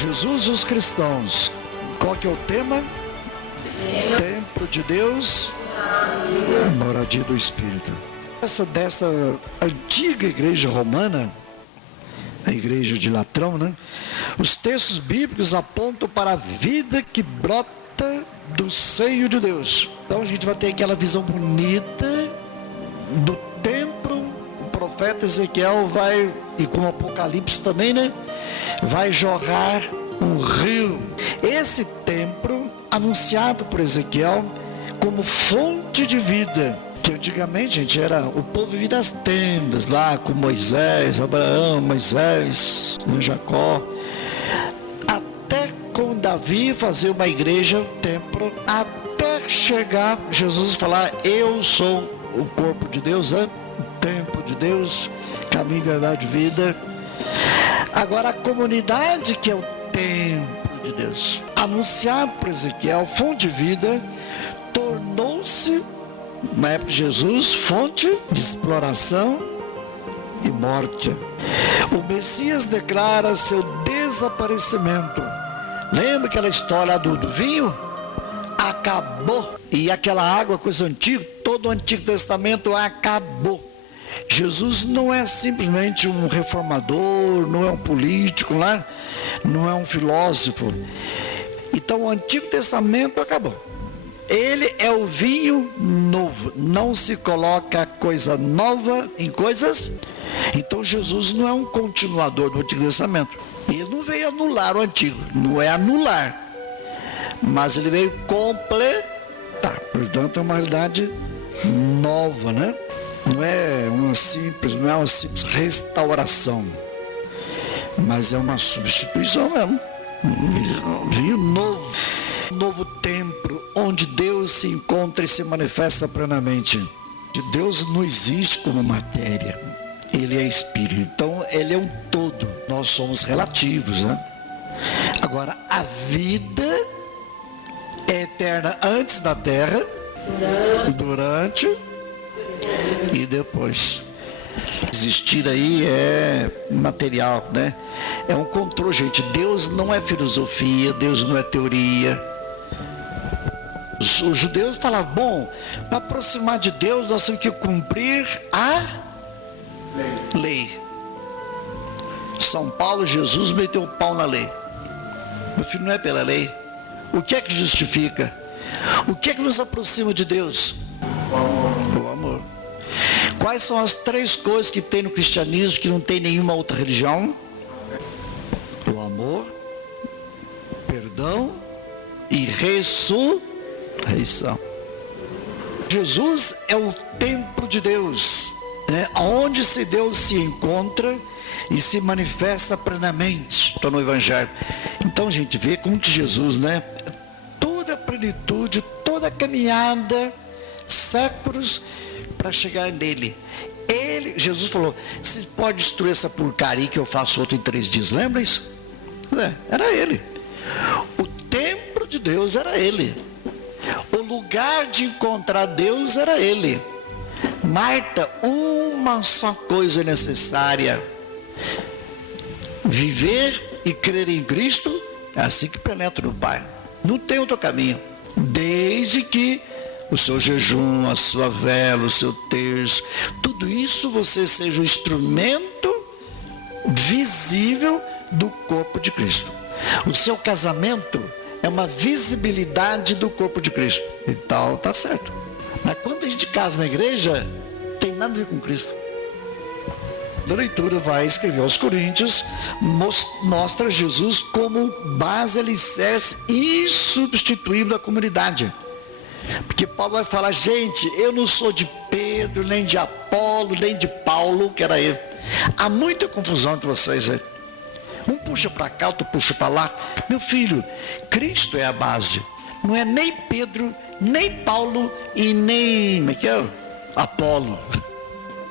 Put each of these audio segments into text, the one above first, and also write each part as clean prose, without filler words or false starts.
Jesus e os cristãos. Qual que é o tema? Templo de Deus, moradia do Espírito. Dessa antiga igreja romana, a igreja de Latrão, né? Os textos bíblicos apontam para a vida que brota do seio de Deus. Então a gente vai ter aquela visão bonita do templo. O profeta Ezequiel vai, e com o Apocalipse também, né? Vai jorrar um rio. Esse templo, anunciado por Ezequiel como fonte de vida, que antigamente, gente, era o povo vivia nas tendas lá com Moisés, Abraão, Moisés, Jacó, até com Davi fazer uma igreja, templo, até chegar Jesus falar: eu sou o corpo de Deus, o templo de Deus, caminho, verdade e vida. Agora a comunidade que é o templo de Deus, anunciado por Ezequiel, fonte de vida, tornou-se, na época de Jesus, fonte de exploração e morte. O Messias declara seu desaparecimento. Lembra aquela história do vinho? Acabou. E aquela água, coisa antiga, todo o Antigo Testamento acabou. Jesus não é simplesmente um reformador, não é um político, não é um filósofo. Então o Antigo Testamento acabou. Ele é o vinho novo. Não se coloca coisa nova em coisas. Então Jesus não é um continuador do Antigo Testamento. Ele não veio anular o Antigo. Não é anular. Mas ele veio completar. Portanto, é uma realidade nova, né? Não é uma simples restauração. Mas é uma substituição mesmo. Um vinho novo. Um novo templo onde Deus se encontra e se manifesta plenamente. Deus não existe como matéria, Ele é Espírito, então Ele é um todo, nós somos relativos, né? Agora, a vida é eterna antes da terra, durante e depois. Existir aí é material, né? É um controle, gente. Deus não é filosofia, Deus não é teoria. Os judeus falavam: bom, para aproximar de Deus nós temos que cumprir a lei. São Paulo, Jesus meteu o pau na lei. Meu filho, não é pela lei. O que é que justifica? O que é que nos aproxima de Deus? O amor. Quais são as 3 coisas que tem no cristianismo que não tem nenhuma outra religião? O amor, perdão e ressurreição. Jesus é o templo de Deus, né? Onde Deus se encontra e se manifesta plenamente. Estou no Evangelho. Então a gente vê como que Jesus, né? Toda a plenitude, toda a caminhada, séculos para chegar nele. Jesus falou: você pode destruir essa porcaria que eu faço outro em 3 dias. Lembra isso? Era ele. O templo de Deus era ele. O lugar de encontrar Deus era ele. Marta, uma só coisa é necessária: viver e crer em Cristo. É assim que penetra no Pai. Não tem outro caminho. Desde que o seu jejum, a sua vela, o seu terço, tudo isso você seja um instrumento visível do corpo de Cristo. O seu casamento é uma visibilidade do corpo de Cristo. Então tá certo. Mas quando a gente casa na igreja, tem nada a ver com Cristo. A leitura vai escrever aos Coríntios, mostra Jesus como base, alicerce insubstituível da comunidade. Porque Paulo vai falar: gente, eu não sou de Pedro, nem de Apolo, nem de Paulo, que era ele. Há muita confusão entre vocês aí. Um puxa para cá, outro puxa para lá. Meu filho, Cristo é a base. Não é nem Pedro, nem Paulo e nem Apolo.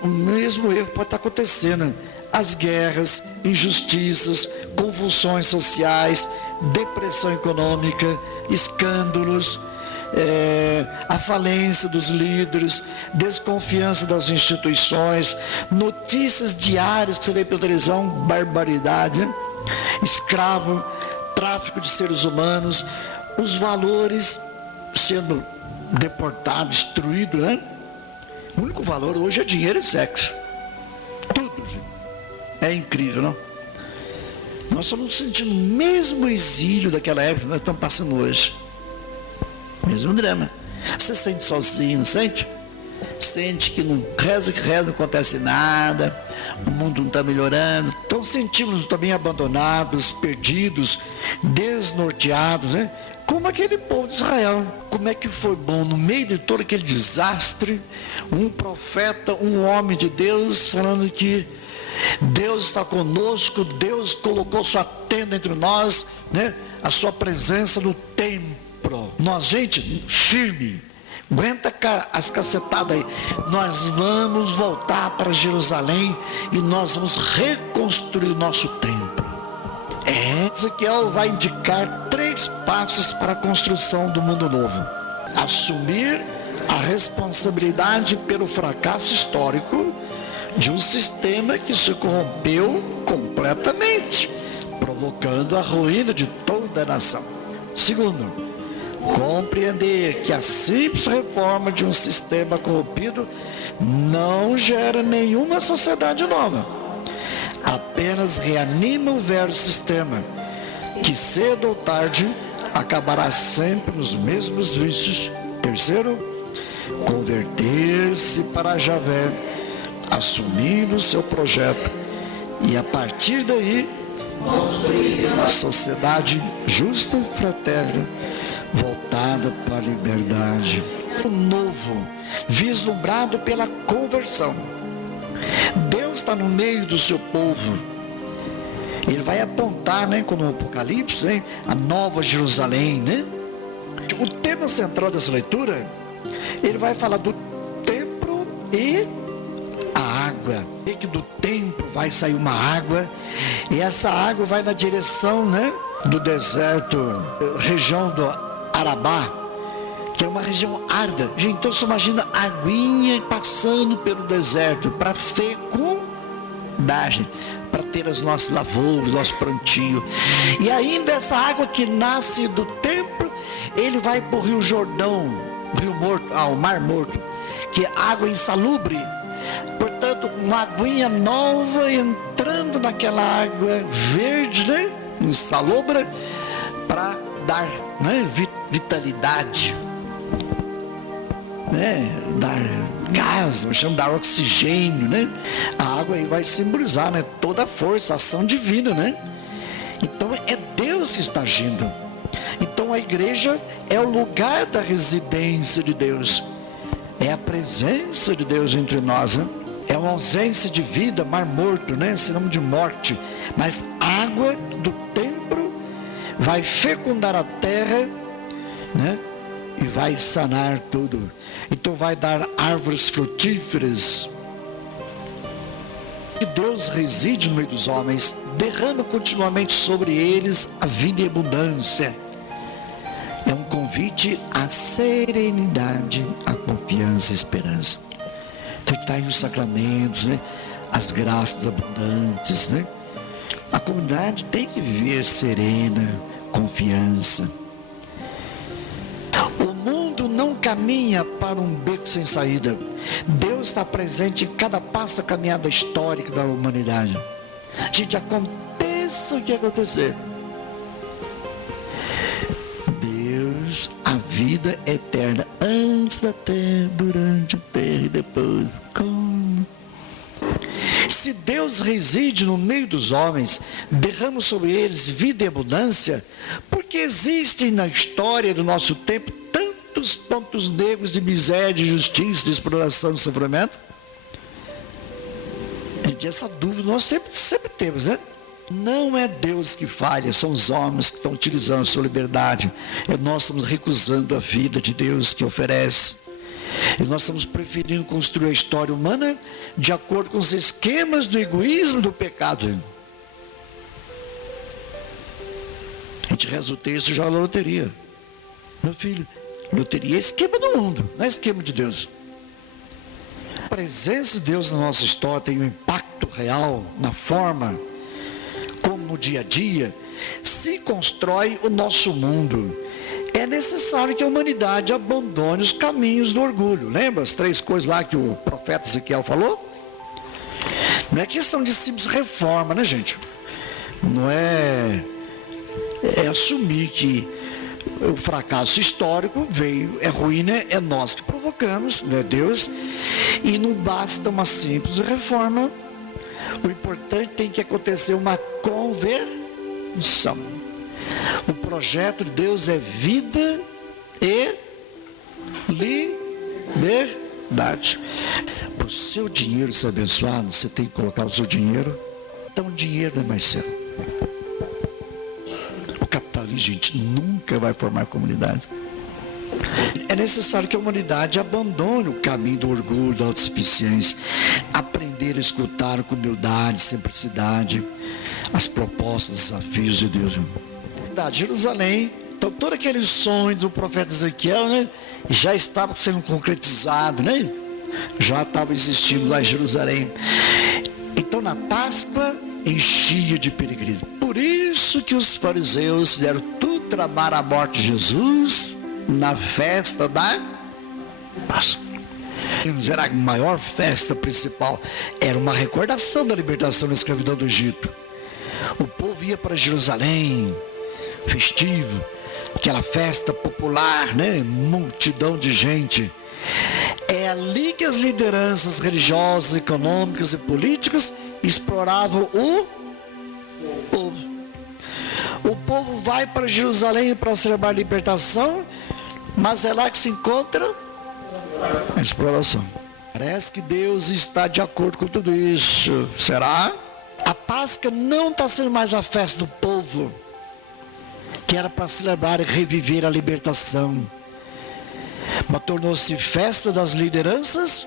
O mesmo erro pode estar acontecendo. As guerras, injustiças, convulsões sociais, depressão econômica, escândalos, a falência dos líderes, desconfiança das instituições, notícias diárias que você vê pela televisão, barbaridade, né? Escravo, tráfico de seres humanos, os valores sendo deportados, destruídos, né? O único valor hoje é dinheiro e sexo. Tudo, gente. É incrível, não? Nós estamos sentindo o mesmo exílio daquela época que nós estamos passando hoje. Mesmo drama. Você sente sozinho, não sente? Sente que não reza, não acontece nada, o mundo não está melhorando. Então sentimos também abandonados, perdidos, desnorteados, né? Como aquele povo de Israel. Como é que foi bom, no meio de todo aquele desastre, um profeta, um homem de Deus, falando que Deus está conosco, Deus colocou sua tenda entre nós, né? A sua presença no templo. Nós, gente, firme, aguenta as cacetadas aí. Nós vamos voltar para Jerusalém e nós vamos reconstruir o nosso templo. Ezequiel vai indicar 3 passos para a construção do mundo novo: assumir a responsabilidade pelo fracasso histórico de um sistema que se corrompeu completamente, provocando a ruína de toda a nação. Segundo, compreender que a simples reforma de um sistema corrompido não gera nenhuma sociedade nova, apenas reanima o velho sistema, que cedo ou tarde acabará sempre nos mesmos vícios. Terceiro, converter-se para Javé, assumindo o seu projeto, e a partir daí construir uma sociedade justa e fraterna, voltada para a liberdade. O novo, vislumbrado pela conversão. Deus está no meio do seu povo. Ele vai apontar, né, como no Apocalipse, né, a nova Jerusalém, né? O tema central dessa leitura, ele vai falar do templo e a água. E que do templo vai sair uma água, e essa água vai na direção, né, do deserto, região do Arabá, que é uma região árida. Gente, então você imagina a aguinha passando pelo deserto para fecundagem, para ter as nossas lavouras, nosso plantio. E ainda essa água que nasce do templo, ele vai para o Rio Jordão, Rio Morto, o Mar Morto, que é água insalubre. Portanto, uma aguinha nova entrando naquela água verde, né, insalubra, para dar, né, vitalidade, né, dar gás, chama dar oxigênio, né? A água aí vai simbolizar, né, toda a força, a ação divina, né? Então é Deus que está agindo. Então a igreja é o lugar da residência de Deus, é a presença de Deus entre nós, né? É uma ausência de vida, mar morto, né? Sinônimo de morte. Mas a água do templo vai fecundar a terra, né? E vai sanar tudo. Então vai dar árvores frutíferas. E Deus reside no meio dos homens, derrama continuamente sobre eles a vida e abundância. É um convite à serenidade, à confiança e esperança. Então está aí os sacramentos, né? As graças abundantes, né? A comunidade tem que viver serena, confiança. O mundo não caminha para um beco sem saída. Deus está presente em cada passo da caminhada histórica da humanidade. Gente, aconteça o que acontecer, Deus, a vida eterna, antes da terra, durante a terra e depois. Como? Se Deus reside no meio dos homens, derrama sobre eles vida e abundância, porque existem na história do nosso tempo tantos pontos negros de miséria, de injustiça, de exploração, de sofrimento? Gente, essa dúvida nós sempre temos, né? Não é Deus que falha, são os homens que estão utilizando a sua liberdade. E nós estamos recusando a vida de Deus que oferece. E nós estamos preferindo construir a história humana de acordo com os esquemas do egoísmo e do pecado. A gente reza o texto e joga na loteria. Meu filho, loteria é esquema do mundo, não é esquema de Deus. A presença de Deus na nossa história tem um impacto real na forma como no dia a dia se constrói o nosso mundo. É necessário que a humanidade abandone os caminhos do orgulho. Lembra as 3 coisas lá que o profeta Ezequiel falou? Não é questão de simples reforma, né, gente? Não é assumir que o fracasso histórico veio, é ruim, né? É nós que provocamos, não é Deus. E não basta uma simples reforma. O importante tem que acontecer uma conversão. O projeto de Deus é vida e liberdade. Para o seu dinheiro ser abençoado, você tem que colocar o seu dinheiro. Então o dinheiro não é mais seu. O capitalismo, gente, nunca vai formar comunidade. É necessário que a humanidade abandone o caminho do orgulho, da autossuficiência, aprender a escutar com humildade, simplicidade, as propostas, desafios de Deus. Jerusalém, então todo aquele sonho do profeta Ezequiel, né, já estava sendo concretizado, né? Já estava existindo lá em Jerusalém. Então na Páscoa enchia de peregrinos. Por isso que os fariseus fizeram tudo tramar a morte de Jesus na festa da Páscoa. Era a maior festa principal, era uma recordação da libertação da escravidão do Egito. O povo ia para Jerusalém, festivo, aquela festa popular, né? Multidão de gente. É ali que as lideranças religiosas, econômicas e políticas exploravam o povo. O povo vai para Jerusalém para celebrar a libertação, mas é lá que se encontra a exploração. Parece que Deus está de acordo com tudo isso. Será? A Páscoa não está sendo mais a festa do povo, que era para celebrar e reviver a libertação, mas tornou-se festa das lideranças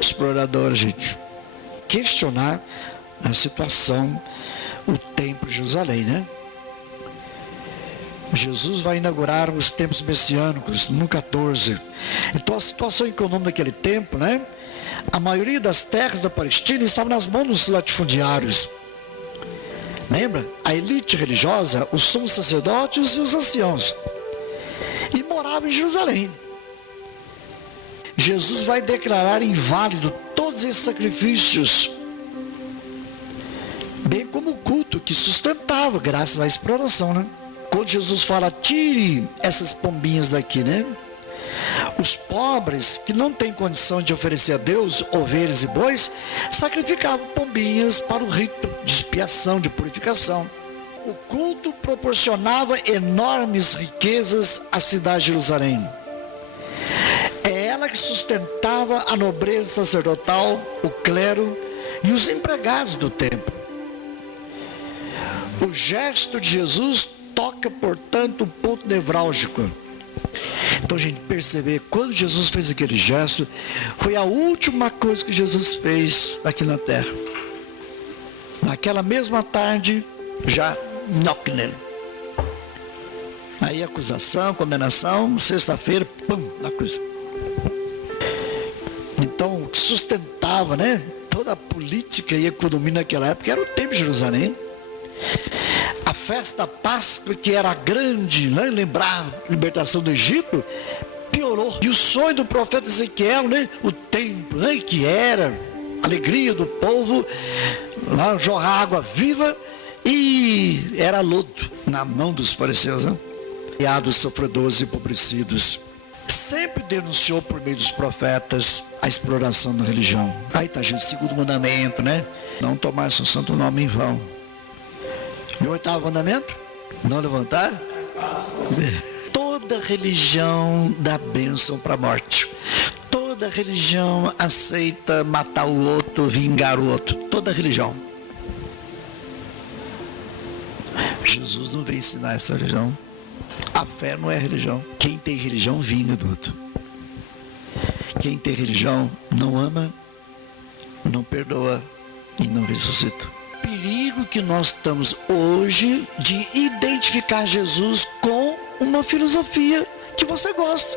exploradoras, gente. Questionar a situação, o templo de Jerusalém, né? Jesus vai inaugurar os templos messiânicos no 14. Então a situação econômica daquele tempo, né? A maioria das terras da Palestina estavam nas mãos dos latifundiários. Lembra? A elite religiosa, os sumos sacerdotes e os anciãos. E moravam em Jerusalém. Jesus vai declarar inválido todos esses sacrifícios, bem como o culto que sustentava graças à exploração, né? Quando Jesus fala, tire essas pombinhas daqui, né? Os pobres que não têm condição de oferecer a Deus ovelhas e bois, sacrificavam pombinhas para o rito de expiação, de purificação. O culto proporcionava enormes riquezas à cidade de Jerusalém. É ela que sustentava a nobreza sacerdotal, o clero e os empregados do templo. O gesto de Jesus toca, portanto, um ponto nevrálgico. Então a gente perceber, quando Jesus fez aquele gesto, foi a última coisa que Jesus fez aqui na terra. Naquela mesma tarde, já knockner. Aí acusação, condenação, sexta-feira, pum, na cruz. Então o que sustentava, né, toda a política e economia naquela época era o templo de Jerusalém. A festa da Páscoa, que era grande, né, lembrar a libertação do Egito, piorou. E o sonho do profeta Ezequiel, né, o templo, né, que era a alegria do povo, lá jorrar água viva, e era lodo na mão dos fariseus, né? Criados, sofredores e empobrecidos. Sempre denunciou por meio dos profetas a exploração da religião. Aí está, gente, segundo mandamento, né? Não tomar seu santo nome em vão. E o 8º mandamento? Não levantar? Toda religião dá bênção para a morte. Toda religião aceita matar o outro, vingar o outro. Toda religião. Jesus não veio ensinar essa religião. A fé não é religião. Quem tem religião vinga do outro. Quem tem religião não ama, não perdoa e não ressuscita. Perigo que nós estamos hoje de identificar Jesus com uma filosofia que você gosta.